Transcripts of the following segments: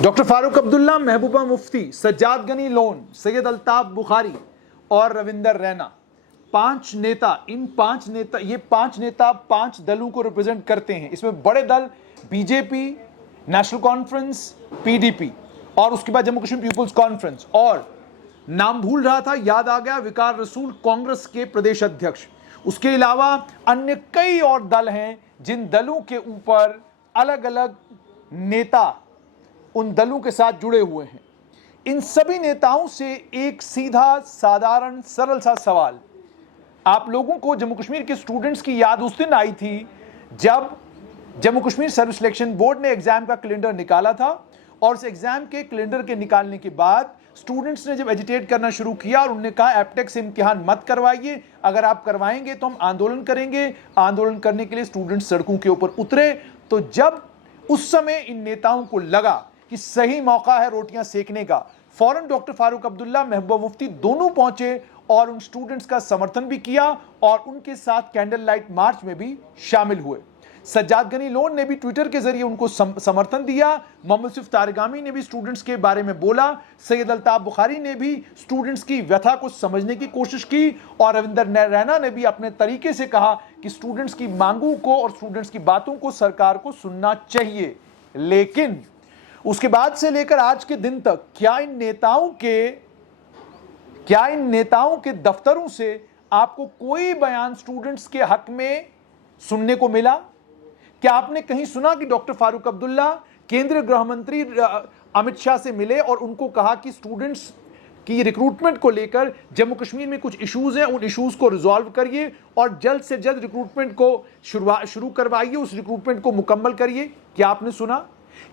Doctor Farooq Abdullah, Mehbooba Mufti, Sajjad Ghani loan, Syed Altaf Bukhari और रविंदर रैना, ये पांच नेता पांच दलों को रिप्रेजेंट करते हैं। इसमें बड़े दल बीजेपी, नेशनल कॉन्फ्रेंस, पीडीपी और उसके बाद जम्मू कश्मीर पीपुल्स कॉन्फ्रेंस, और नाम भूल रहा था, याद आ गया, विकार रसूल, कांग्रेस के प्रदेश अध्यक्ष। उसके अलावा अन्य कई और दल हैं जिन दलों के ऊपर अलग अलग नेता उन दलों के साथ जुड़े हुए हैं। इन सभी नेताओं से एक सीधा, साधारण, सरल सा सवाल, आप लोगों को जम्मू कश्मीर के स्टूडेंट्स की याद उस दिन आई थी जब Jammu Kashmir service selection board ने एग्जाम का कैलेंडर निकाला था, और उस एग्जाम के कैलेंडर के निकालने के बाद स्टूडेंट्स ने जब एजिटेट करना शुरू किया और उन्होंने कहा एप्टेक से इम्तिहान मत करवाइए, अगर आप करवाएंगे तो हम आंदोलन करेंगे। आंदोलन करने के लिए स्टूडेंट्स सड़कों के ऊपर उतरे। तो जब उस समय इन नेताओं को लगा कि सही मौका है रोटियां सेकने का, फौरन डॉक्टर फारूक अब्दुल्ला, महबूबा मुफ्ती दोनों पहुंचे और उन स्टूडेंट्स का समर्थन भी किया और उनके साथ कैंडल लाइट मार्च में भी शामिल हुए। सज्जाद गनी लोन ने भी ट्विटर के जरिए उनको समर्थन दिया। मोहम्मद सिफ तारगामी ने भी स्टूडेंट्स के बारे में बोला। सैयद अल्ताफ बुखारी ने भी स्टूडेंट्स की व्यथा को समझने की कोशिश की और रविंदर रैना ने भी अपने तरीके से कहा कि स्टूडेंट्स की मांगों को और स्टूडेंट्स की बातों को सरकार को सुनना चाहिए। लेकिन उसके बाद से लेकर आज के दिन तक क्या इन नेताओं के दफ्तरों से आपको कोई बयान स्टूडेंट्स के हक में सुनने को मिला? क्या आपने कहीं सुना कि डॉक्टर फारूक अब्दुल्ला केंद्रीय गृह मंत्री अमित शाह से मिले और उनको कहा कि स्टूडेंट्स की रिक्रूटमेंट को लेकर जम्मू कश्मीर में कुछ इश्यूज हैं, उन इश्यूज को रिजॉल्व करिए और जल्द से जल्द रिक्रूटमेंट को शुरू करवाइए, उस रिक्रूटमेंट को मुकम्मल करिए? क्या आपने सुना?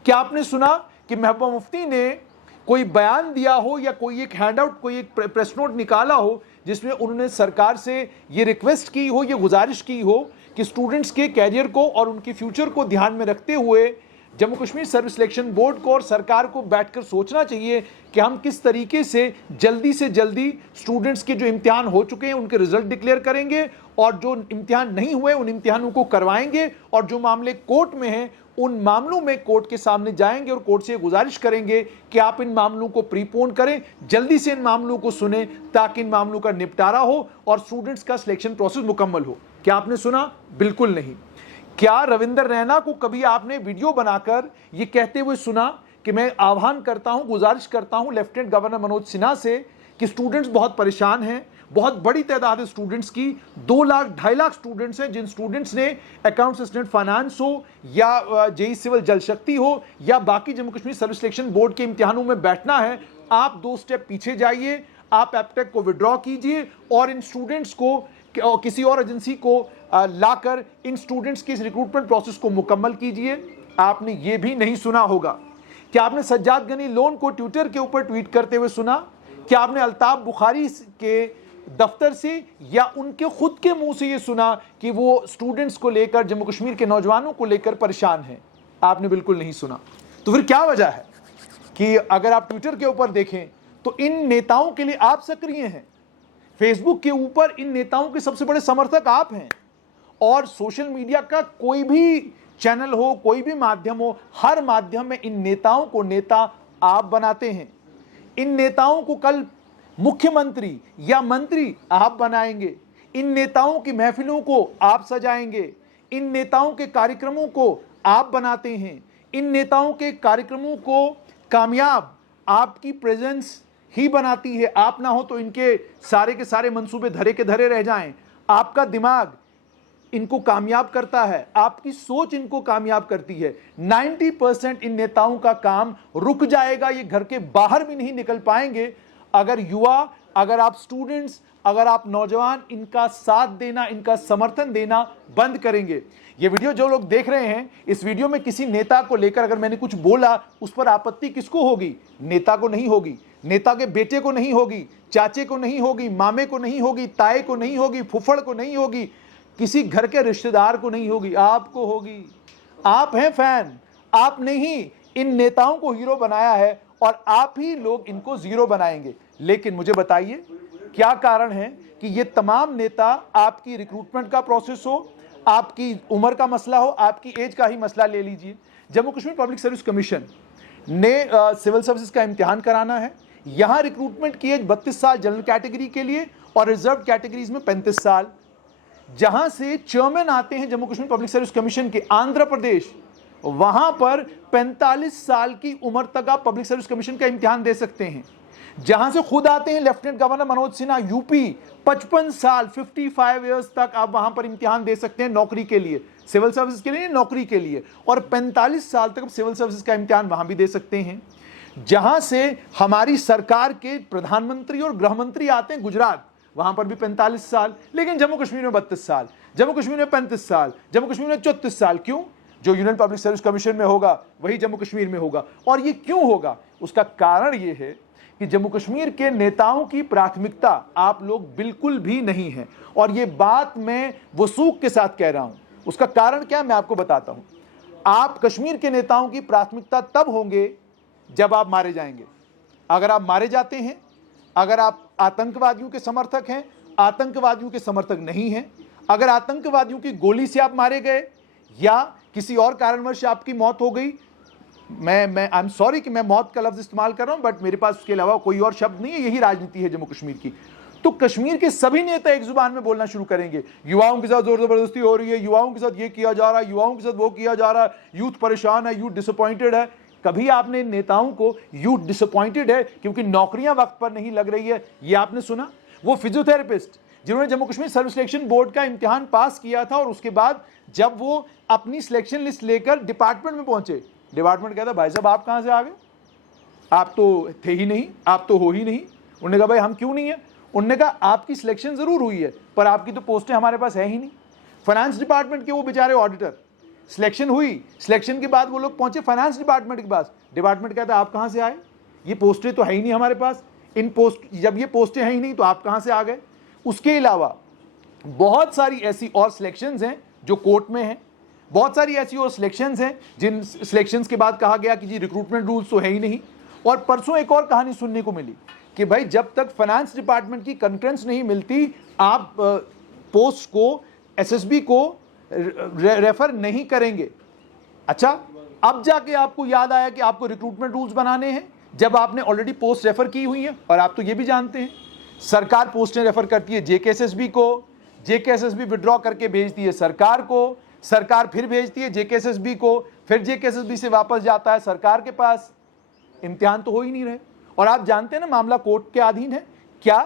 क्या आपने सुना कि महबूबा मुफ्ती ने कोई बयान दिया हो या कोई एक हैंडआउट, कोई एक प्रेस नोट निकाला हो जिसमें उन्होंने सरकार से ये रिक्वेस्ट की हो, ये गुजारिश की हो कि स्टूडेंट्स के कैरियर को और उनके फ्यूचर को ध्यान में रखते हुए Jammu Kashmir service selection board को और सरकार को बैठकर सोचना चाहिए कि हम किस तरीके से जल्दी स्टूडेंट्स के जो इम्तिहान हो चुके हैं उनके रिजल्ट डिक्लेयर करेंगे और जो इम्तिहान नहीं हुए उन इम्तिहानों को करवाएंगे, और जो मामले कोर्ट में हैं उन मामलों में कोर्ट के सामने जाएंगे और कोर्ट से गुजारिश करेंगे कि आप इन मामलों को प्रीपोन करें, जल्दी से इन मामलों को सुने ताकि इन मामलों का निपटारा हो और स्टूडेंट्स का सिलेक्शन प्रोसेस मुकम्मल हो। क्या आपने सुना? बिल्कुल नहीं। क्या रविंदर रैना को कभी आपने वीडियो बनाकर ये कहते हुए सुना कि मैं आह्वान करता हूं, गुजारिश करता हूं लेफ्टिनेंट गवर्नर मनोज सिन्हा से कि स्टूडेंट्स बहुत परेशान हैं, बहुत बड़ी तादाद है स्टूडेंट्स की, 2 लाख 2.5 लाख स्टूडेंट्स हैं जिन स्टूडेंट्स ने अकाउंट असिस्टेंट फाइनेंस हो या जेई सिविल जल शक्ति हो या बाकी Jammu Kashmir service selection board के इम्तिहानों में बैठना है, आप 2 स्टेप पीछे जाइए, आप एप्टेक को विड्रॉ कीजिए और इन स्टूडेंट्स को किसी और एजेंसी को लाकर इन स्टूडेंट्स के इस रिक्रूटमेंट प्रोसेस को मुकम्मल कीजिए। आपने ये भी नहीं सुना होगा। क्या आपने सज्जाद गनी लोन को ट्विटर के ऊपर ट्वीट करते हुए सुना? क्या आपने अल्ताफ बुखारी के दफ्तर से या उनके खुद के मुंह से ये सुना कि वो स्टूडेंट्स को लेकर, जम्मू कश्मीर के नौजवानों को लेकर परेशान हैं? आपने बिल्कुल नहीं सुना। तो फिर क्या वजह है कि अगर आप ट्विटर के ऊपर देखें तो इन नेताओं के लिए आप सक्रिय हैं, फेसबुक के ऊपर इन नेताओं के सबसे बड़े समर्थक आप हैं, और सोशल मीडिया का कोई भी चैनल हो, कोई भी माध्यम हो, हर माध्यम में इन नेताओं को नेता आप बनाते हैं। इन नेताओं को कल मुख्यमंत्री या मंत्री आप बनाएंगे, इन नेताओं की महफिलों को आप सजाएंगे, इन नेताओं के कार्यक्रमों को आप बनाते हैं, इन नेताओं के कार्यक्रमों को कामयाब आपकी प्रेजेंस ही बनाती है। आप ना हो तो इनके सारे के सारे मंसूबे धरे के धरे रह जाएं। आपका दिमाग इनको कामयाब करता है, आपकी सोच इनको कामयाब करती है। 90% इन नेताओं का काम रुक जाएगा, ये घर के बाहर भी नहीं निकल पाएंगे अगर युवा, अगर आप स्टूडेंट्स, अगर आप नौजवान इनका साथ देना, इनका समर्थन देना बंद करेंगे। ये वीडियो जो लोग देख रहे हैं, इस वीडियो में किसी नेता को लेकर अगर मैंने कुछ बोला उस पर आपत्ति किसको होगी? नेता को नहीं होगी, नेता के बेटे को नहीं होगी, चाचे को नहीं होगी, मामे को नहीं होगी, ताए को नहीं होगी, फुफड़ को नहीं होगी, किसी घर के रिश्तेदार को नहीं होगी, आपको होगी। आप हैं फैन, आपने ही इन नेताओं को हीरो बनाया है और आप ही लोग इनको जीरो बनाएंगे। लेकिन मुझे बताइए क्या कारण है कि ये तमाम नेता, आपकी रिक्रूटमेंट का प्रोसेस हो, आपकी उम्र का मसला हो, आपकी एज का ही मसला ले लीजिए, Jammu Kashmir public service commission ने सिविल सर्विसेज का इम्तिहान कराना है। यहां रिक्रूटमेंट की एज 32 साल जनरल कैटेगरी के लिए और रिजर्व कैटेगरीज में 35 साल। जहां से चेयरमैन आते हैं Jammu Kashmir public service commission के, आंध्र प्रदेश, वहां पर 45 साल की उम्र तक आप पब्लिक सर्विस कमीशन का इम्तिहान दे सकते हैं। जहां से खुद आते हैं lieutenant governor Manoj Sinha, UP, 55 साल 55 इयर्स तक आप वहां पर इम्तिहान दे सकते हैं नौकरी के लिए, सिविल सर्विस के लिए, नौकरी के लिए। और 45 साल तक सिविल सर्विस का इम्तिहान वहां भी दे सकते हैं। जहां से हमारी सरकार के प्रधानमंत्री और गृह मंत्री आते हैं गुजरात, वहां पर भी 45 साल। लेकिन जम्मू कश्मीर में 32 साल, जम्मू कश्मीर में 35 साल, जम्मू कश्मीर में 34 साल। क्यों? जो यूनियन पब्लिक सर्विस कमीशन में होगा वही जम्मू कश्मीर में होगा। और ये क्यों होगा? उसका कारण ये है कि जम्मू कश्मीर के नेताओं की प्राथमिकता आप लोग बिल्कुल भी नहीं है। और ये बात मैं वसूख के साथ कह रहा हूं। उसका कारण क्या, मैं आपको बताता हूं। आप कश्मीर के नेताओं की प्राथमिकता तब होंगे जब आप मारे जाएंगे। अगर आप मारे जाते हैं, अगर आप आतंकवादियों के समर्थक हैं, आतंकवादियों के समर्थक नहीं हैं, अगर आतंकवादियों की गोली से आप मारे गए या किसी और कारणवश आपकी मौत हो गई, मैं आई एम सॉरी कि मैं मौत का लफ्ज इस्तेमाल कर रहा हूं, बट मेरे पास उसके अलावा कोई और शब्द नहीं है। यही राजनीति है जम्मू कश्मीर की। तो कश्मीर के सभी नेता एक जुबान में बोलना शुरू करेंगे, युवाओं के साथ जोर जबरदस्ती हो रही है, युवाओं के साथ ये किया जा रहा है, युवाओं के साथ वो किया जा रहा है, यूथ परेशान है, यूथ डिसअपॉइंटेड है। कभी आपने नेताओं को यूथ डिसअपॉइंटेड है क्योंकि नौकरियां वक्त पर नहीं लग रही है, ये आपने सुना? वो फिजियोथेरेपिस्ट जिन्होंने Jammu Kashmir service selection board का इम्तिहान पास किया था और उसके बाद जब वो अपनी सिलेक्शन लिस्ट लेकर डिपार्टमेंट में पहुंचे, डिपार्टमेंट कहता भाई साहब आप कहां से आ गए, आप तो थे ही नहीं, आप तो हो ही नहीं। उन्होंने कहा भाई हम क्यों नहीं है? उन्होंने कहा आपकी सिलेक्शन जरूर हुई है पर आपकी तो पोस्टें हमारे पास है ही नहीं। फाइनेंस डिपार्टमेंट के वो बेचारे ऑडिटर, सिलेक्शन हुई, सिलेक्शन के बाद वो लोग पहुंचे फाइनेंस डिपार्टमेंट के पास, डिपार्टमेंट कहता आप कहां से आए, ये पोस्टें तो है ही नहीं हमारे पास, इन पोस्ट जब ये पोस्टें हैं ही नहीं तो आप कहां से आ गए। उसके अलावा बहुत सारी ऐसी और सिलेक्शंस हैं जो कोर्ट में हैं, बहुत सारी ऐसी और सिलेक्शंस हैं जिन सिलेक्शंस के बाद कहा गया कि जी रिक्रूटमेंट रूल्स तो है ही नहीं। और परसों एक और कहानी सुनने को मिली कि भाई जब तक फाइनेंस डिपार्टमेंट की कंकरेंस नहीं मिलती आप पोस्ट को, एसएसबी को रेफर नहीं करेंगे। अच्छा, अब जाके आपको याद आया कि आपको रिक्रूटमेंट रूल्स बनाने हैं जब आपने ऑलरेडी पोस्ट रेफर की हुई है। और आप तो ये भी जानते हैं सरकार पोस्टें रेफर करती है जेकेएसएसबी को, जेकेएसएसबी विड्रॉ करके भेजती है सरकार को, सरकार फिर भेजती है जेकेएसएसबी को, फिर जेकेएसएसबी से वापस जाता है सरकार के पास। इम्तिहान तो हो ही नहीं रहे। और आप जानते हैं ना मामला कोर्ट के अधीन है। क्या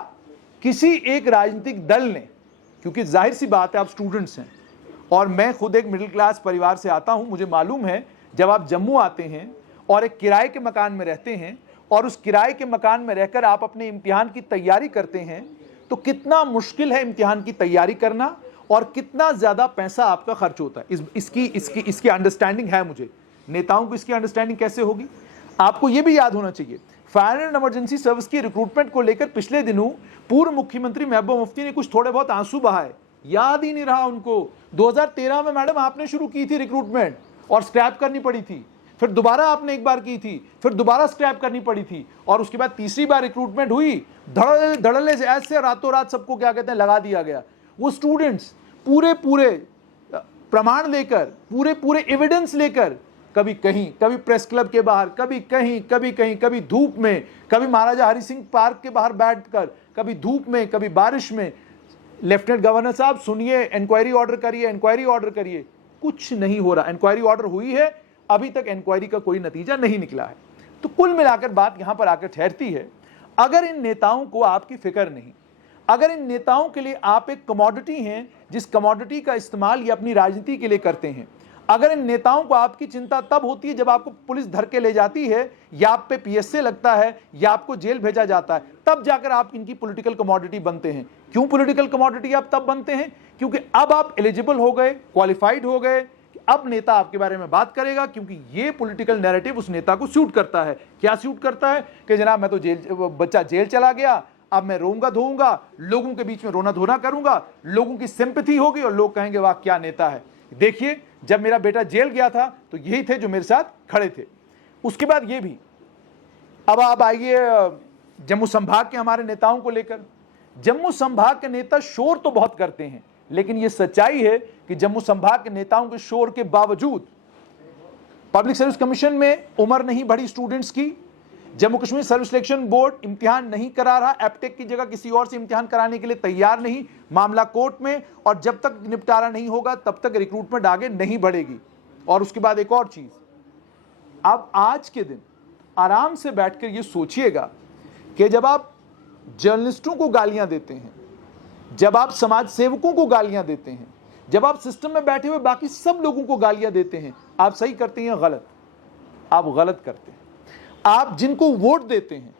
किसी एक राजनीतिक दल ने, क्योंकि जाहिर सी बात है आप स्टूडेंट्स हैं और मैं खुद एक मिडिल क्लास परिवार से आता हूं, मुझे मालूम है जब आप जम्मू आते हैं और एक किराए के मकान में रहते हैं और उस किराए के मकान में रहकर आप अपने इम्तिहान की तैयारी करते हैं तो कितना मुश्किल है इम्तिहान की तैयारी करना और कितना ज्यादा पैसा आपका खर्च होता है। इसकी अंडरस्टैंडिंग है मुझे। नेताओं को इसकी अंडरस्टैंडिंग कैसे होगी? आपको यह भी याद होना चाहिए फायर एंड इमरजेंसी सर्विस की रिक्रूटमेंट को लेकर पिछले दिनों पूर्व मुख्यमंत्री महबूबा मुफ्ती ने कुछ थोड़े बहुत आंसू बहाए, याद ही नहीं रहा उनको। 2013 में मैडम आपने शुरू की थी रिक्रूटमेंट और स्क्रैप करनी पड़ी थी, फिर दोबारा आपने एक बार की थी, फिर दोबारा स्क्रैप करनी पड़ी थी और उसके बाद तीसरी बार रिक्रूटमेंट हुई, धड़ल्ले से ऐसे रातों रात सबको क्या कहते हैं लगा दिया गया। वो स्टूडेंट्स पूरे प्रमाण लेकर, पूरे एविडेंस लेकर, कभी कहीं, कभी प्रेस क्लब के बाहर, कभी कहीं, कभी धूप में, कभी महाराजा हरि सिंह पार्क के बाहर बैठकर, कभी धूप में, कभी बारिश में, लेफ्टिनेंट गवर्नर साहब सुनिए, इंक्वायरी ऑर्डर करिए, इंक्वायरी ऑर्डर करिए। कुछ नहीं हो रहा। इंक्वायरी ऑर्डर हुई है, अभी तक इंक्वायरी का कोई नतीजा नहीं निकला है। तो कुल मिलाकर बात यहां पर आकर ठहरती है, अगर इन नेताओं को आपकी फिक्र नहीं, अगर इन नेताओं के लिए आप एक कमोडिटी हैं जिस कमोडिटी का इस्तेमाल ये अपनी राजनीति के लिए करते हैं, अगर इन नेताओं को आपकी चिंता तब होती है जब आपको पुलिस धर के ले जाती है या आप पे पीएसए लगता है या आपको जेल भेजा जाता है, तब जाकर आप इनकी पॉलिटिकल कमोडिटी बनते हैं। क्यों पॉलिटिकल कमोडिटी आप तब बनते हैं? क्योंकि अब आप एलिजिबल हो गए, क्वालिफाइड हो गए, अब नेता आपके बारे में बात करेगा क्योंकि ये पॉलिटिकल नैरेटिव उस नेता को सूट करता है। क्या सूट करता है? कि जनाब मैं तो बच्चा जेल चला गया, अब मैं रोऊंगा धोऊंगा, लोगों के बीच में रोना धोना करूंगा, लोगों की सिंपैथी होगी और लोग कहेंगे वाह क्या नेता है। देखिए जब मेरा बेटा जेल गया था तो यही थे जो मेरे साथ खड़े थे। उसके बाद ये भी, अब आप आइए जम्मू संभाग के हमारे नेताओं को लेकर। जम्मू संभाग के नेता शोर तो बहुत करते हैं, लेकिन यह सच्चाई है कि जम्मू संभाग के नेताओं के शोर के बावजूद पब्लिक सर्विस कमीशन में उम्र नहीं बढ़ी स्टूडेंट्स की, Jammu Kashmir service selection board इम्तिहान नहीं करा रहा, एप्टेक की जगह किसी और से इम्तिहान कराने के लिए तैयार नहीं, मामला कोर्ट में, और जब तक निपटारा नहीं होगा तब तक रिक्रूटमेंट आगे नहीं बढ़ेगी। और उसके बाद एक और चीज, अब आज के दिन आराम से बैठकर ये सोचिएगा कि जब आप जर्नलिस्टों को गालियां देते हैं, जब आप समाज सेवकों को गालियां देते हैं, जब आप सिस्टम में बैठे हुए बाकी सब लोगों को गालियां देते हैं, आप सही करते हैं गलत? आप गलत करते हैं। आप जिनको वोट देते हैं,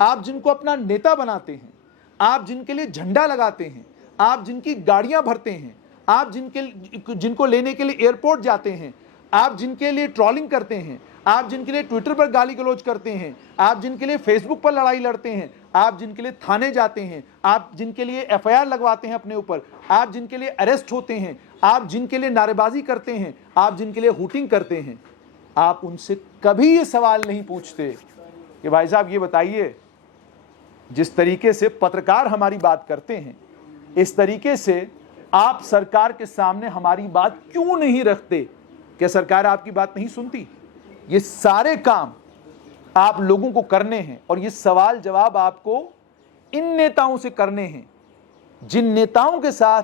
आप जिनको अपना नेता बनाते हैं, आप जिनके लिए झंडा लगाते हैं, आप जिनकी गाड़ियां भरते हैं, आप जिनको लेने के लिए एयरपोर्ट जाते हैं, आप जिनके लिए ट्रोलिंग करते हैं, आप जिनके लिए ट्विटर पर गाली गलौज करते हैं, आप जिनके लिए फेसबुक पर लड़ाई लड़ते हैं, आप जिनके लिए थाने जाते हैं, आप जिनके लिए एफआईआर लगवाते हैं अपने ऊपर, आप जिनके लिए अरेस्ट होते हैं, आप जिनके लिए नारेबाजी करते हैं, आप जिनके लिए हुटिंग करते हैं, आप उनसे कभी ये सवाल नहीं पूछते कि भाई साहब ये बताइए, जिस तरीके से पत्रकार हमारी बात करते हैं, इस तरीके से आप सरकार के सामने हमारी बात क्यों नहीं रखते? क्या सरकार आपकी बात नहीं सुनती? ये सारे काम आप लोगों को करने हैं और ये सवाल जवाब आपको इन नेताओं से करने हैं, जिन नेताओं के साथ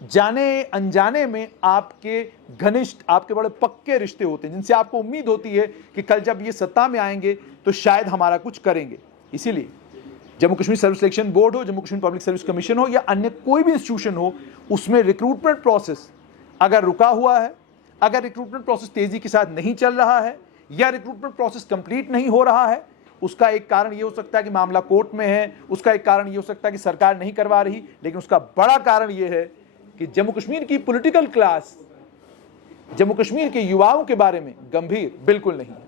जाने अनजाने में आपके घनिष्ठ, आपके बड़े पक्के रिश्ते होते हैं, जिनसे आपको उम्मीद होती है कि कल जब ये सत्ता में आएंगे तो शायद हमारा कुछ करेंगे। इसीलिए Jammu Kashmir service selection board हो, Jammu Kashmir public service commission हो या अन्य कोई भी इंस्टीट्यूशन हो, उसमें रिक्रूटमेंट प्रोसेस अगर रुका हुआ है, अगर रिक्रूटमेंट प्रोसेस तेजी के साथ नहीं चल रहा है या रिक्रूटमेंट प्रोसेस कंप्लीट नहीं हो रहा है, उसका एक कारण यह हो सकता है कि मामला कोर्ट में है, उसका एक कारण यह हो सकता है कि सरकार नहीं करवा रही, लेकिन उसका बड़ा कारण यह है कि जम्मू कश्मीर की पॉलिटिकल क्लास जम्मू कश्मीर के युवाओं के बारे में गंभीर बिल्कुल नहीं है।